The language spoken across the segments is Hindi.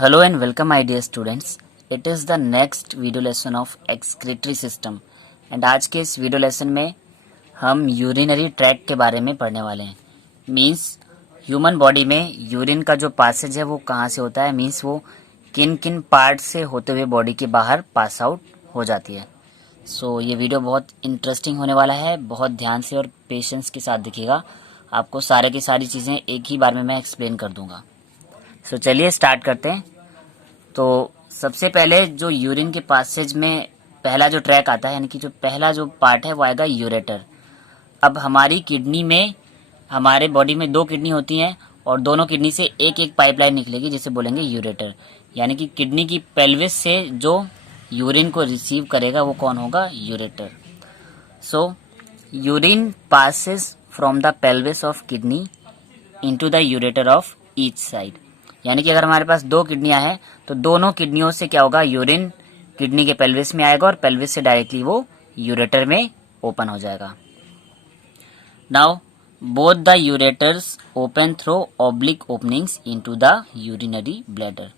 Hello and welcome my dear students. It is the next video lesson of excretory system and आज के इस वीडियो लेसन में हम यूरिनरी ट्रैक्ट के बारे में पढ़ने वाले हैं। मीन्स ह्यूमन बॉडी में यूरिन का जो पासेज है वो कहाँ से होता है, मीन्स वो किन किन पार्ट से होते हुए बॉडी के बाहर पास आउट हो जाती है। ये वीडियो बहुत इंटरेस्टिंग होने वाला है, बहुत ध्यान से और पेशेंस के साथ देखिएगा। आपको सारे की सारी चीज़ें एक ही बार में मैं एक्सप्लेन कर दूंगा। चलिए स्टार्ट करते हैं। तो सबसे पहले जो यूरिन के पासेज में पहला जो ट्रैक आता है, यानी कि जो पहला जो पार्ट है वो आएगा यूरेटर। अब हमारी किडनी में, हमारे बॉडी में दो किडनी होती हैं और दोनों किडनी से एक एक पाइपलाइन निकलेगी जिसे बोलेंगे यूरेटर। यानी कि किडनी की पेल्विस से जो यूरिन को रिसीव करेगा वो कौन होगा, ureter. Urine passes from the pelvis of kidney into the ureter of each side. यानी कि अगर हमारे पास दो किडनियां हैं तो दोनों किडनियों से क्या होगा, यूरिन किडनी के पेल्विस में आएगा और पेल्विस से डायरेक्टली वो यूरेटर में ओपन हो जाएगा। Now both the ureters open through oblique openings into the urinary bladder.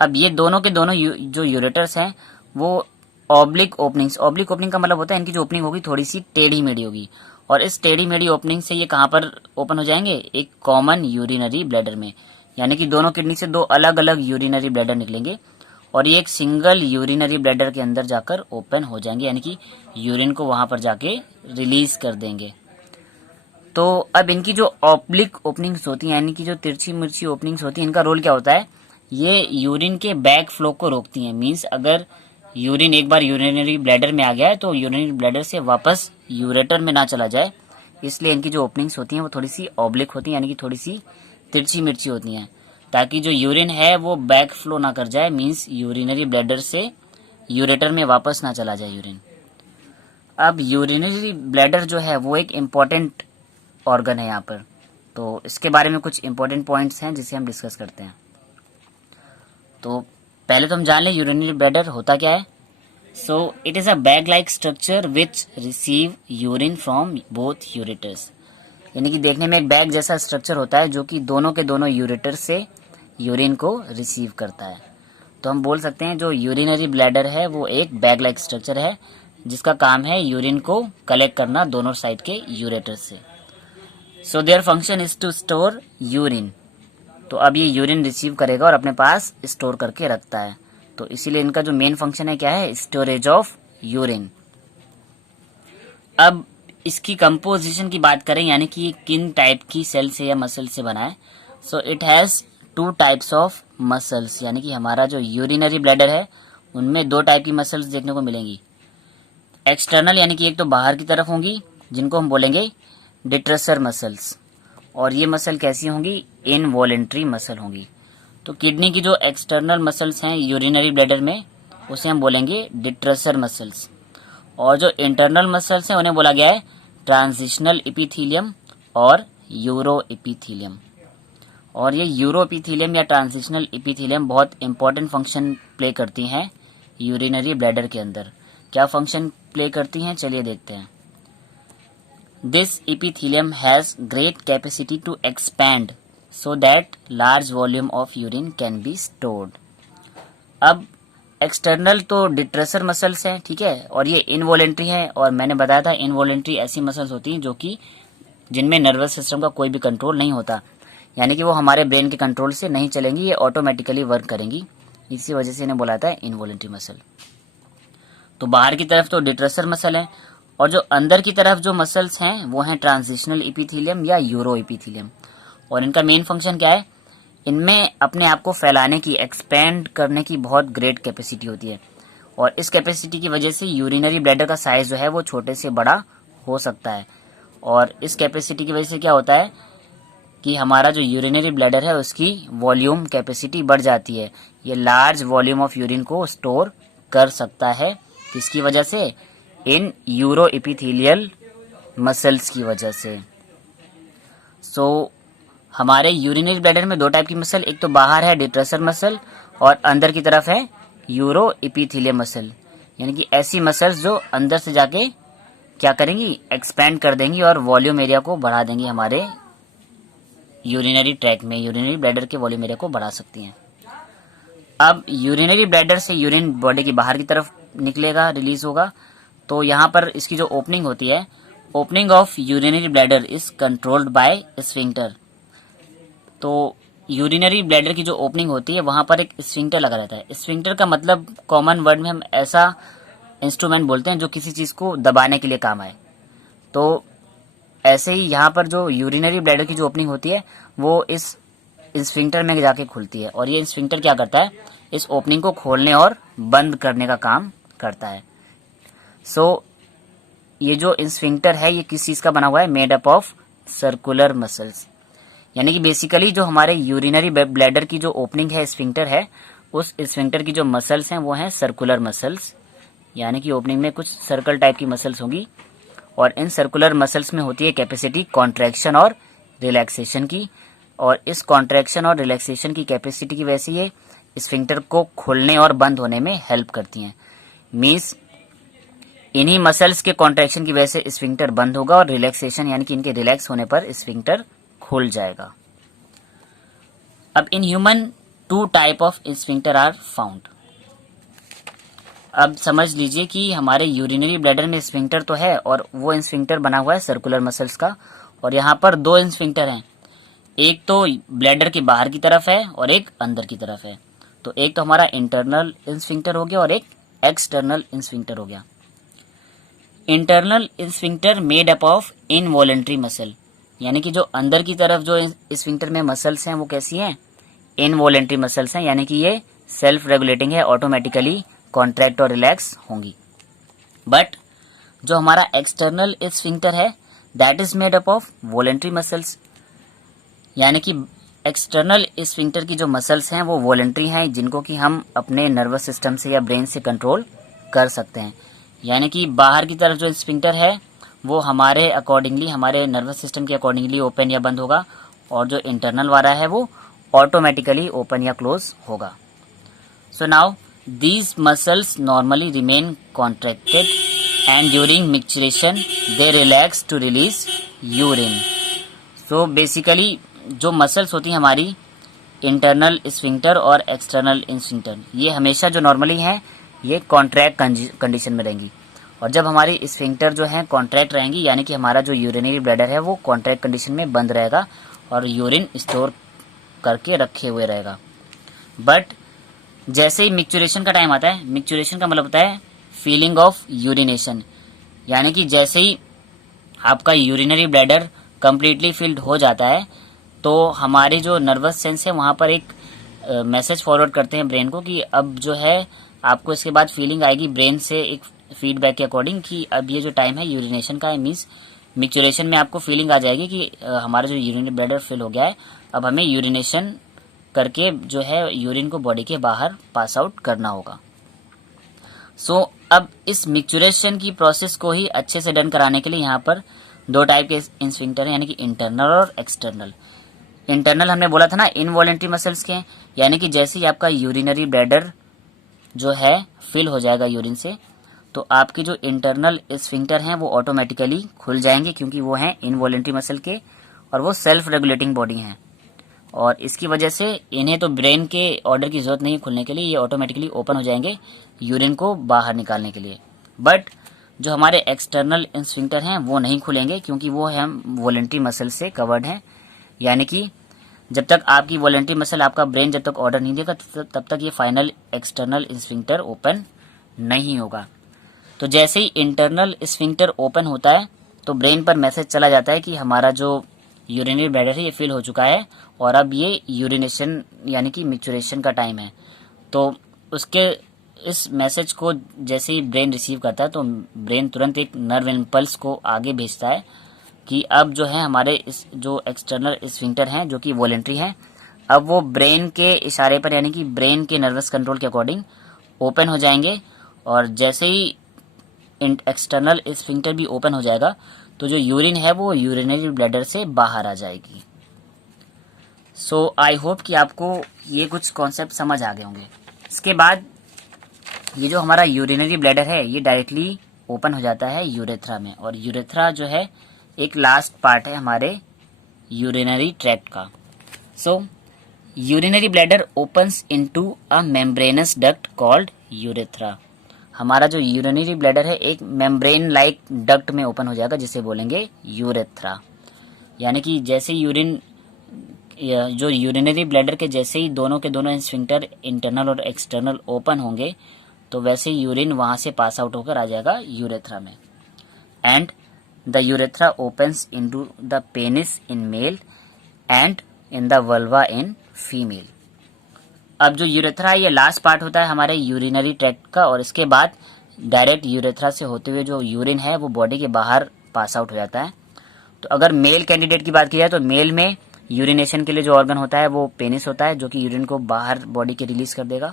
अब ये दोनों के दोनों जो यूरेटर्स हैं वो ऑब्लिक ओपनिंग का मतलब होता है इनकी जो ओपनिंग होगी थोड़ी सी टेढ़ी मेढ़ी होगी और इस टेढ़ी मेढ़ी ओपनिंग से ये कहाँ पर ओपन हो जाएंगे, एक कॉमन यूरिनरी ब्लैडर में। यानी कि दोनों किडनी से दो अलग अलग यूरिनरी ब्लैडर निकलेंगे और ये एक सिंगल यूरिनरी ब्लैडर के अंदर जाकर ओपन हो जाएंगे, यानी कि यूरिन को वहां पर जाके रिलीज कर देंगे। तो अब इनकी जो ऑब्लिक ओपनिंग्स होती हैं, यानी कि जो तिरछी मिर्ची ओपनिंग्स होती हैं, इनका रोल क्या होता है, ये यूरिन के बैक फ्लो को रोकती हैं। मीन्स अगर यूरिन एक बार यूरिनरी ब्लैडर में आ गया है तो यूरिनरी ब्लैडर से वापस यूरेटर में ना चला जाए, इसलिए इनकी जो ओपनिंग्स होती हैं वो थोड़ी सी ऑब्लिक होती हैं, यानी कि थोड़ी सी तिरछी मिर्ची होती हैं, ताकि जो यूरिन है वो बैक फ्लो ना कर जाए। मीन्स यूरिनरी ब्लैडर से यूरेटर में वापस ना चला जाए यूरिन। अब यूरिनरी ब्लैडर जो है वो एक इम्पॉर्टेंट ऑर्गन है यहाँ पर, तो इसके बारे में कुछ इम्पोर्टेंट पॉइंट्स हैं जिसे हम डिस्कस करते हैं। तो पहले तो हम जान लें यूरिनरी ब्लैडर होता क्या है। It is a bag like structure which receive urine from both ureters. यानी कि देखने में एक बैग जैसा स्ट्रक्चर होता है जो कि दोनों के दोनों यूरेटर से यूरिन को रिसीव करता है। तो हम बोल सकते हैं जो यूरिनरी ब्लैडर है वो एक बैग लाइक स्ट्रक्चर है जिसका काम है यूरिन को कलेक्ट करना दोनों साइड के यूरेटर से। Their function is to store urine. तो अब ये यूरिन रिसीव करेगा और अपने पास स्टोर करके रखता है, तो इसीलिए इनका जो मेन फंक्शन है क्या है, स्टोरेज ऑफ यूरिन। अब इसकी कंपोजिशन की बात करें, यानी कि किन टाइप की सेल से या मसल से बना है। It has two types of muscles. यानी कि हमारा जो यूरिनरी ब्लैडर है उनमें दो टाइप की मसल्स देखने को मिलेंगी। एक्सटर्नल यानी कि एक तो बाहर की तरफ होंगी जिनको हम बोलेंगे डिट्रेसर मसल्स, और ये मसल कैसी होंगी, इनवॉलेंट्री मसल होंगी। तो किडनी की जो एक्सटर्नल मसल्स हैं यूरिनरी ब्लैडर में उसे हम बोलेंगे डिट्रेसर मसल्स, और जो इंटरनल मसल्स हैं उन्हें बोला गया है ट्रांजिशनल एपिथेलियम और यूरो एपिथेलियम। और ये यूरो एपिथेलियम या ट्रांजिशनल एपिथेलियम बहुत इंपॉर्टेंट फंक्शन प्ले करती हैं यूरिनरी ब्लैडर के अंदर। क्या फंक्शन प्ले करती हैं, चलिए देखते हैं। This epithelium has great capacity to expand so that large volume of urine can be stored. अब एक्सटर्नल तो डिट्रेसर मसल्स हैं, ठीक है, और ये इनवॉलेंट्री है। और मैंने बताया था इनवॉलेंट्री ऐसी मसल्स होती हैं जो कि जिनमें नर्वस सिस्टम का कोई भी कंट्रोल नहीं होता, यानी कि वो हमारे ब्रेन के कंट्रोल से नहीं चलेंगी, ये ऑटोमेटिकली वर्क करेंगी। इसी वजह से इन्हें बोला था इनवॉलेंट्री मसल। तो बाहर की तरफ तो डिट्रेसर मसल है और जो अंदर की तरफ जो मसल्स हैं वो हैं ट्रांजिशनल एपिथेलियम या यूरो एपिथेलियम। और इनका मेन फंक्शन क्या है, इनमें अपने आप को फैलाने की, एक्सपेंड करने की बहुत ग्रेट कैपेसिटी होती है, और इस कैपेसिटी की वजह से यूरिनरी ब्लैडर का साइज जो है वो छोटे से बड़ा हो सकता है। और इस कैपेसिटी की वजह से क्या होता है कि हमारा जो यूरिनरी ब्लैडर है उसकी वॉल्यूम कैपेसिटी बढ़ जाती है। ये लार्ज वॉल्यूम ऑफ यूरिन को स्टोर कर सकता है, किसकी वजह से, इन यूरो एपिथेलियल मसल्स की वजह से। हमारे यूरिनरी ब्लैडर में दो टाइप की मसल, एक तो बाहर है डिट्रेसर मसल और अंदर की तरफ है यूरो एपिथेलियम मसल। यानी कि ऐसी मसल्स जो अंदर से जाके क्या करेंगी, एक्सपैंड कर देंगी और वॉल्यूम एरिया को बढ़ा देंगी, हमारे यूरिनरी ट्रैक में यूरिनरी ब्लैडर के वॉल्यूम एरिया को बढ़ा सकती हैं। अब यूरिनरी ब्लैडर से यूरिन बॉडी की बाहर की तरफ निकलेगा, रिलीज होगा। तो यहाँ पर इसकी जो ओपनिंग होती है, opening of urinary bladder is controlled by sphincter. तो यूरिनरी ब्लैडर की जो ओपनिंग होती है वहां पर एक स्फिंक्टर लगा रहता है। स्फिंक्टर का मतलब कॉमन वर्ड में हम ऐसा इंस्ट्रूमेंट बोलते हैं जो किसी चीज को दबाने के लिए काम आए। तो ऐसे ही यहाँ पर जो यूरिनरी ब्लैडर की जो ओपनिंग होती है वो इस स्फिंक्टर में जाके खुलती है, और ये स्फिंक्टर क्या करता है, इस ओपनिंग को खोलने और बंद करने का काम करता है। सो ये जो स्फिंक्टर है ये किस चीज का बना हुआ है, made up of circular muscles. यानी कि बेसिकली जो हमारे यूरिनरी ब्लैडर की जो ओपनिंग है, स्फिंक्टर है, उस स्फिंक्टर की जो मसल्स हैं वो हैं सर्कुलर मसल्स। यानी कि ओपनिंग में कुछ सर्कल टाइप की मसल्स होंगी, और इन सर्कुलर मसल्स में होती है कैपेसिटी कॉन्ट्रैक्शन और रिलैक्सेशन की, और इस कॉन्ट्रैक्शन और रिलैक्सेशन की कैपेसिटी की वजह से ये स्फिंक्टर को खोलने और बंद होने में हेल्प करती हैं। मीन्स इन्हीं मसल्स के कॉन्ट्रैक्शन की वजह से स्फिंक्टर बंद होगा, और रिलैक्सेशन यानी कि इनके रिलैक्स होने पर स्फिंक्टर खुल जाएगा। अब in human 2 type of sphincter are found. अब समझ लीजिए कि हमारे यूरिनरी ब्लैडर में स्फिंक्टर तो है, और वो स्फिंक्टर बना हुआ है सर्कुलर मसल्स का, और यहाँ पर 2 स्फिंक्टर हैं। एक तो ब्लैडर के बाहर की तरफ है और एक अंदर की तरफ है। तो एक तो हमारा इंटरनल स्फिंक्टर हो गया और एक एक्सटर्नल स्फिंक्टर हो गया। Internal sphincter made up of involuntary muscle, यानी कि जो अंदर की तरफ जो स्फिंक्टर में मसल्स हैं वो कैसी हैं, इनवॉलेंट्री मसल्स हैं, यानी कि ये सेल्फ रेगुलेटिंग है, ऑटोमेटिकली कॉन्ट्रैक्ट और रिलैक्स होंगी। बट जो हमारा एक्सटर्नल स्फिंक्टर है that is made up of voluntary muscles, यानी कि एक्सटर्नल स्फिंक्टर की जो मसल्स हैं वो वॉलेंट्री हैं, जिनको कि हम अपने नर्वस सिस्टम से या ब्रेन से कंट्रोल कर सकते हैं। यानी कि बाहर की तरफ जो स्फिंक्टर है वो हमारे अकॉर्डिंगली, हमारे नर्वस सिस्टम के अकॉर्डिंगली ओपन या बंद होगा, और जो इंटरनल वाला है वो ऑटोमेटिकली ओपन या क्लोज होगा। So now these muscles normally remain contracted and during micturition they relax to release urine. So basically जो मसल्स होती हैं हमारी इंटरनल स्फिंक्टर और एक्सटर्नल स्फिंक्टर, ये हमेशा जो नॉर्मली हैं ये कॉन्ट्रैक्ट कंडीशन में रहेंगी, और जब हमारी स्फिंक्टर जो है कॉन्ट्रैक्ट रहेंगी यानी कि हमारा जो यूरिनरी ब्लैडर है वो कॉन्ट्रैक्ट कंडीशन में बंद रहेगा और यूरिन स्टोर करके रखे हुए रहेगा। बट जैसे ही मिक्चुरेशन का टाइम आता है, मिक्चुरेशन का मतलब होता है फीलिंग ऑफ यूरिनेशन, यानी कि जैसे ही आपका यूरिनरी ब्लैडर कंप्लीटली फिल्ड हो जाता है तो हमारे जो नर्वस सेंस है वहाँ पर एक मैसेज फॉरवर्ड करते हैं ब्रेन को कि अब जो है आपको इसके बाद फीलिंग आएगी ब्रेन से एक फीडबैक के अकॉर्डिंग कि अब ये जो टाइम है यूरिनेशन का है, मीन्स मिक्चुरेशन में आपको फीलिंग आ जाएगी कि हमारा जो यूरिनरी ब्लैडर फिल हो गया है, अब हमें यूरिनेशन करके जो है यूरिन को बॉडी के बाहर पास आउट करना होगा। सो अब इस मिक्चुरेशन की प्रोसेस को ही अच्छे से डन कराने के लिए यहाँ पर 2 टाइप के स्फिंक्टर हैं, यानी कि इंटरनल और एक्सटर्नल। इंटरनल हमने बोला था ना इनवॉलेंट्री मसल्स के, यानी कि जैसे ही आपका यूरिनरी ब्लैडर जो है फिल हो जाएगा यूरिन से, तो आपकी जो इंटरनल स्फिंक्टर हैं वो ऑटोमेटिकली खुल जाएंगे, क्योंकि वो हैं इनवॉलेंट्री मसल के और वो सेल्फ रेगुलेटिंग बॉडी हैं, और इसकी वजह से इन्हें तो ब्रेन के ऑर्डर की जरूरत नहीं खुलने के लिए, ये ऑटोमेटिकली ओपन हो जाएंगे यूरिन को बाहर निकालने के लिए। बट जो हमारे एक्सटर्नल स्फिंक्टर हैं वो नहीं खुलेंगे, क्योंकि वो हम वॉलेंट्री मसल से कवर्ड हैं, यानी कि जब तक आपकी वॉलेंट्री मसल, आपका ब्रेन जब तक ऑर्डर नहीं देगा तब तक ये फाइनल एक्सटर्नल स्फिंक्टर ओपन नहीं होगा। तो जैसे ही इंटरनल स्फिंक्टर ओपन होता है तो ब्रेन पर मैसेज चला जाता है कि हमारा जो यूरिनरी ब्लैडर है ये फिल हो चुका है और अब ये यूरिनेशन यानी कि मिक्चुरेशन का टाइम है। तो उसके इस मैसेज को जैसे ही ब्रेन रिसीव करता है तो ब्रेन तुरंत एक नर्व इम्पल्स को आगे भेजता है कि अब जो है हमारे इस जो एक्सटर्नल स्फिंक्टर हैं जो कि वॉलेंट्री हैं, अब वो ब्रेन के इशारे पर यानी कि ब्रेन के नर्वस कंट्रोल के अकॉर्डिंग ओपन हो जाएंगे, और जैसे ही एक्सटर्नल स्फिंक्टर भी ओपन हो जाएगा तो जो यूरिन है वो यूरिनरी ब्लैडर से बाहर आ जाएगी। सो आई होप कि आपको ये कुछ कॉन्सेप्ट समझ आ गए होंगे। इसके बाद ये जो हमारा यूरिनरी ब्लैडर है ये डायरेक्टली ओपन हो जाता है यूरेथ्रा में, और यूरेथ्रा जो है एक लास्ट पार्ट है हमारे यूरिनरी ट्रैक्ट का। So urinary bladder opens into a membranous duct called urethra. हमारा जो यूरिनरी ब्लैडर है एक मेम्ब्रेन लाइक डक्ट में ओपन हो जाएगा जिसे बोलेंगे यूरेथ्रा। यानी कि जैसे यूरिन जो यूरिनरी ब्लैडर के जैसे ही दोनों के दोनों स्फिंक्टर इंटरनल और एक्सटर्नल ओपन होंगे तो वैसे यूरिन वहां से पास आउट होकर आ जाएगा यूरेथ्रा में। And the urethra opens into the penis in male and in the vulva in female. अब जो यूरेथ्रा है ये लास्ट पार्ट होता है हमारे यूरिनरी ट्रैक्ट का, और इसके बाद डायरेक्ट यूरेथ्रा से होते हुए जो यूरिन है वो बॉडी के बाहर पास आउट हो जाता है। तो अगर मेल कैंडिडेट की बात की जाए तो मेल में यूरिनेशन के लिए जो ऑर्गन होता है वो पेनिस होता है जो कि यूरिन को बाहर बॉडी के रिलीज कर देगा।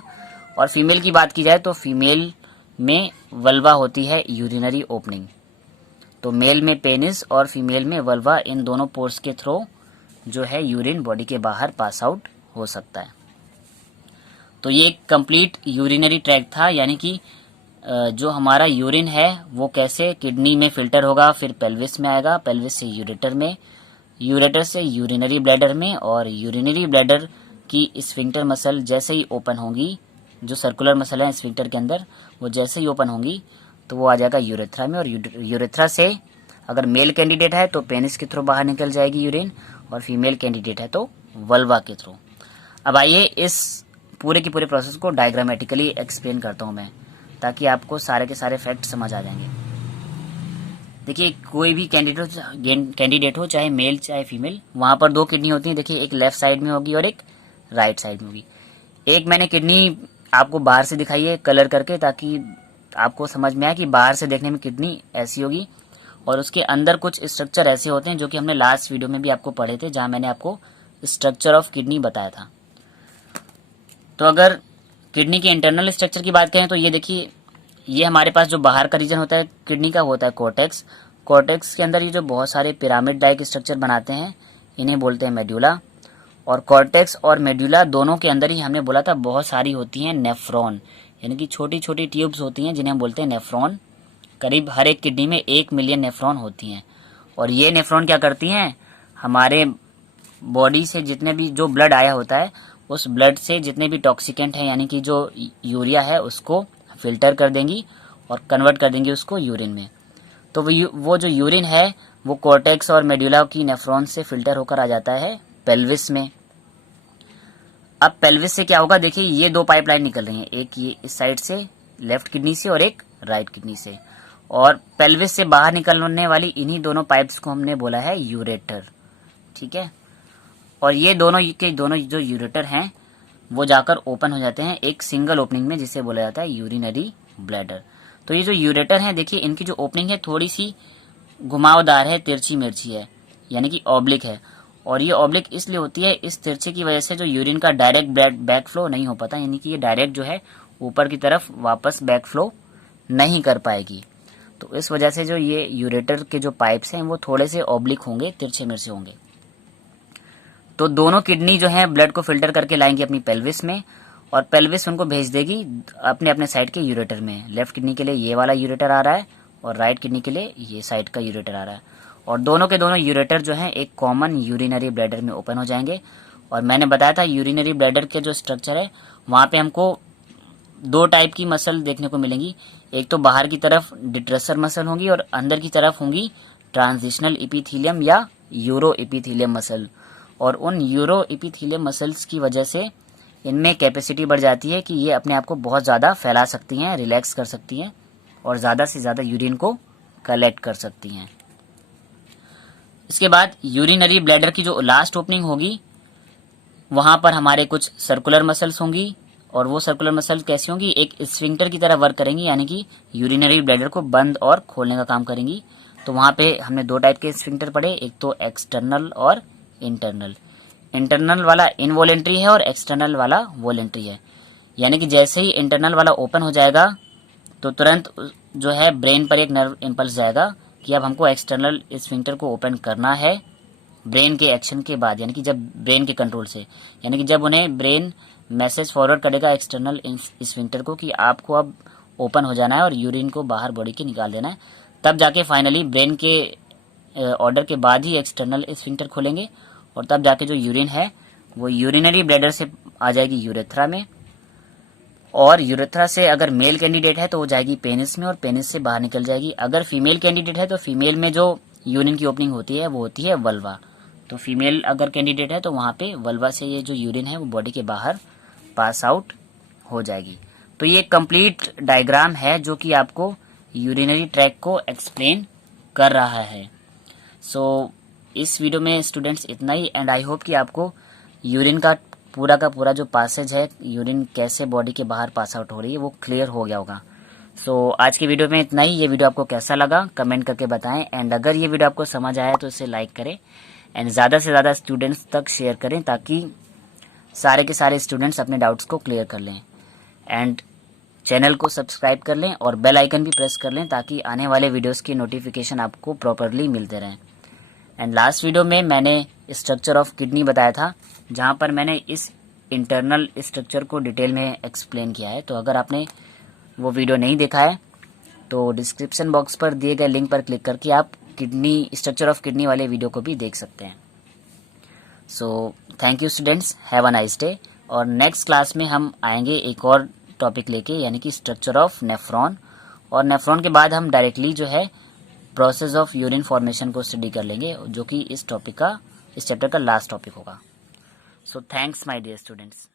और फीमेल की बात की जाए तो फीमेल में वल्वा होती है यूरिनरी ओपनिंग। तो मेल में पेनिस और फीमेल में वल्वा, इन दोनों पोर्स के थ्रू जो है यूरिन बॉडी के बाहर पास आउट हो सकता है। तो ये एक कंप्लीट यूरिनरी ट्रैक्ट था, यानी कि जो हमारा यूरिन है वो कैसे किडनी में फिल्टर होगा, फिर पेल्विस में आएगा, पेल्विस से यूरेटर में, यूरेटर से यूरिनरी ब्लैडर में, और यूरिनरी ब्लैडर की स्फिंक्टर मसल जैसे ही ओपन होंगी, जो सर्कुलर मसल है स्फिंक्टर के अंदर वो जैसे ही ओपन होंगी तो वो आ जाएगा यूरेथ्रा में। और यूरेथ्रा से अगर मेल कैंडिडेट है तो पेनिस के थ्रू बाहर निकल जाएगी यूरिन, और फीमेल कैंडिडेट है तो वल्वा के थ्रू। अब आइए इस पूरे की पूरे प्रोसेस को डायग्रामेटिकली एक्सप्लेन करता हूं मैं, ताकि आपको सारे के सारे फैक्ट समझ आ जाएंगे। देखिए कोई भी कैंडिडेट हो चाहे मेल चाहे फीमेल, वहां पर दो किडनी होती है। देखिए एक लेफ्ट साइड में होगी और एक राइट साइड में होगी। एक मैंने किडनी आपको बाहर से दिखाई है कलर करके, ताकि आपको समझ में आए कि बाहर से देखने में किडनी ऐसी होगी, और उसके अंदर कुछ स्ट्रक्चर ऐसे होते हैं जो कि हमने लास्ट वीडियो में भी आपको पढ़े थे, जहां मैंने आपको स्ट्रक्चर ऑफ किडनी बताया था। तो अगर किडनी के इंटरनल स्ट्रक्चर की बात करें तो ये देखिए, ये हमारे पास जो बाहर का रीजन होता है किडनी का होता है कॉर्टेक्स। कॉर्टेक्स के अंदर ये जो बहुत सारे पिरामिड लाइक स्ट्रक्चर बनाते हैं इन्हें बोलते हैं मेड्यूला। और कॉर्टेक्स और मेड्यूला दोनों के अंदर ही हमने बोला था बहुत सारी होती हैं नेफ्रॉन, यानी कि छोटी छोटी ट्यूब्स होती हैं जिन्हें हम बोलते हैं नेफ्रॉन। करीब हर एक किडनी में 1 मिलियन नेफ्रॉन होती हैं। और ये नेफ्रॉन क्या करती हैं, हमारे बॉडी से जितने भी जो ब्लड आया होता है उस ब्लड से जितने भी टॉक्सिकेंट हैं, यानी कि जो यूरिया है उसको फिल्टर कर देंगी और कन्वर्ट कर देंगी उसको यूरिन में। तो वो जो यूरिन है वो कॉर्टेक्स और मेड्यूला की नेफ्रॉन से फिल्टर होकर आ जाता है पेल्विस में। अब पेल्विस से क्या होगा, देखिए ये दो पाइपलाइन निकल रही हैं, एक ये इस साइड से लेफ्ट किडनी से और एक राइट किडनी से, और पेल्विस से बाहर निकलने वाली इन्हीं दोनों पाइप्स को हमने बोला है यूरेटर। ठीक है, और ये दोनों के दोनों जो यूरेटर हैं वो जाकर ओपन हो जाते हैं एक सिंगल ओपनिंग में, जिसे बोला जाता है यूरिनरी ब्लैडर। तो ये जो यूरेटर हैं देखिए इनकी जो ओपनिंग है थोड़ी सी घुमावदार है, तिरछी मिर्ची है, यानी कि ऑब्लिक है। और ये ऑब्लिक इसलिए होती है, इस तिरछे की वजह से जो यूरिन का डायरेक्ट बैक फ्लो नहीं हो पाता, यानी कि ये डायरेक्ट जो है ऊपर की तरफ वापस बैक फ्लो नहीं कर पाएगी। तो इस वजह से जो ये यूरेटर के जो पाइप्स हैं वो थोड़े से ऑब्लिक होंगे, तिरछे मिर्चे होंगे। तो दोनों किडनी जो है ब्लड को फिल्टर करके लाएंगी अपनी पेल्विस में, और पेल्विस उनको भेज देगी अपने अपने साइड के यूरेटर में। लेफ्ट किडनी के लिए ये वाला यूरेटर आ रहा है और राइट किडनी के लिए ये साइड का यूरेटर आ रहा है, और दोनों के दोनों यूरेटर जो हैं एक कॉमन यूरिनरी ब्लैडर में ओपन हो जाएंगे। और मैंने बताया था यूरिनरी ब्लैडर के जो स्ट्रक्चर है वहां पे हमको दो टाइप की मसल देखने को मिलेंगी। एक तो बाहर की तरफ डिट्रेसर मसल होंगी और अंदर की तरफ होंगी ट्रांजिशनल एपिथेलियम या यूरो एपिथेलियम मसल। और उन यूरो एपिथेलियम मसल्स की वजह से इनमें कैपेसिटी बढ़ जाती है कि ये अपने आप को बहुत ज़्यादा फैला सकती हैं, रिलैक्स कर सकती हैं और ज़्यादा से ज़्यादा यूरिन को कलेक्ट कर सकती हैं। इसके बाद यूरिनरी ब्लैडर की जो लास्ट ओपनिंग होगी वहां पर हमारे कुछ सर्कुलर मसल्स होंगी, और वो सर्कुलर मसल कैसी होंगी, एक स्फिंक्टर की तरह वर्क करेंगी, यानी कि यूरिनरी ब्लैडर को बंद और खोलने का काम करेंगी। तो वहां पे हमने दो टाइप के स्फिंक्टर पढ़े, एक तो एक्सटर्नल और इंटरनल। इंटरनल वाला इनवॉलेंट्री है और एक्सटर्नल वाला वॉलेंट्री है, यानी कि जैसे ही इंटरनल वाला ओपन हो जाएगा तो तुरंत जो है ब्रेन पर एक नर्व इम्पल्स जाएगा कि अब हमको एक्सटर्नल स्फिंक्टर को ओपन करना है ब्रेन के एक्शन के बाद, यानी कि जब ब्रेन के कंट्रोल से, यानी कि जब उन्हें ब्रेन मैसेज फॉरवर्ड करेगा एक्सटर्नल स्फिंक्टर को कि आपको अब ओपन हो जाना है और यूरिन को बाहर बॉडी के निकाल देना है, तब जाके फाइनली ब्रेन के ऑर्डर के बाद ही एक्सटर्नल स्फिंक्टर खोलेंगे, और तब जाके जो यूरिन है वो यूरिनरी ब्लैडर से आ जाएगी यूरेथ्रा में, और यूरेथ्रा से अगर मेल कैंडिडेट है तो वो जाएगी पेनिस में, और पेनिस से बाहर निकल जाएगी। अगर फीमेल कैंडिडेट है तो फीमेल में जो यूरिन की ओपनिंग होती है वो होती है वल्वा। तो फीमेल अगर कैंडिडेट है तो वहाँ पे वल्वा से ये जो यूरिन है वो बॉडी के बाहर पास आउट हो जाएगी। तो ये कंप्लीट डायग्राम है जो कि आपको यूरिनरी ट्रैक को एक्सप्लेन कर रहा है। सो इस वीडियो में स्टूडेंट्स इतना ही, एंड आई होप कि आपको यूरिन का पूरा जो पासेज है, यूरिन कैसे बॉडी के बाहर पास आउट हो रही है, वो क्लियर हो गया होगा। सो आज की वीडियो में इतना ही। ये वीडियो आपको कैसा लगा कमेंट करके बताएं, एंड अगर ये वीडियो आपको समझ आया तो इसे लाइक करें एंड ज़्यादा से ज़्यादा स्टूडेंट्स तक शेयर करें ताकि सारे के सारे स्टूडेंट्स अपने डाउट्स को क्लियर कर लें। एंड चैनल को सब्सक्राइब कर लें और बेल आइकन भी प्रेस कर लें ताकि आने वाले वीडियोस की नोटिफिकेशन आपको प्रॉपरली मिलते रहें। एंड लास्ट वीडियो में मैंने स्ट्रक्चर ऑफ किडनी बताया था, जहां पर मैंने इस इंटरनल स्ट्रक्चर को डिटेल में एक्सप्लेन किया है। तो अगर आपने वो वीडियो नहीं देखा है तो डिस्क्रिप्शन बॉक्स पर दिए गए लिंक पर क्लिक करके आप किडनी स्ट्रक्चर ऑफ किडनी वाले वीडियो को भी देख सकते हैं। So thank you students, have a nice day. और नेक्स्ट क्लास में हम आएंगे एक और टॉपिक लेके, यानी कि स्ट्रक्चर ऑफ नेफ्रॉन, और नेफ्रॉन के बाद हम डायरेक्टली जो है प्रोसेस ऑफ यूरिन फॉर्मेशन को स्टडी कर लेंगे, जो कि इस चैप्टर का लास्ट टॉपिक होगा। So thanks my dear students.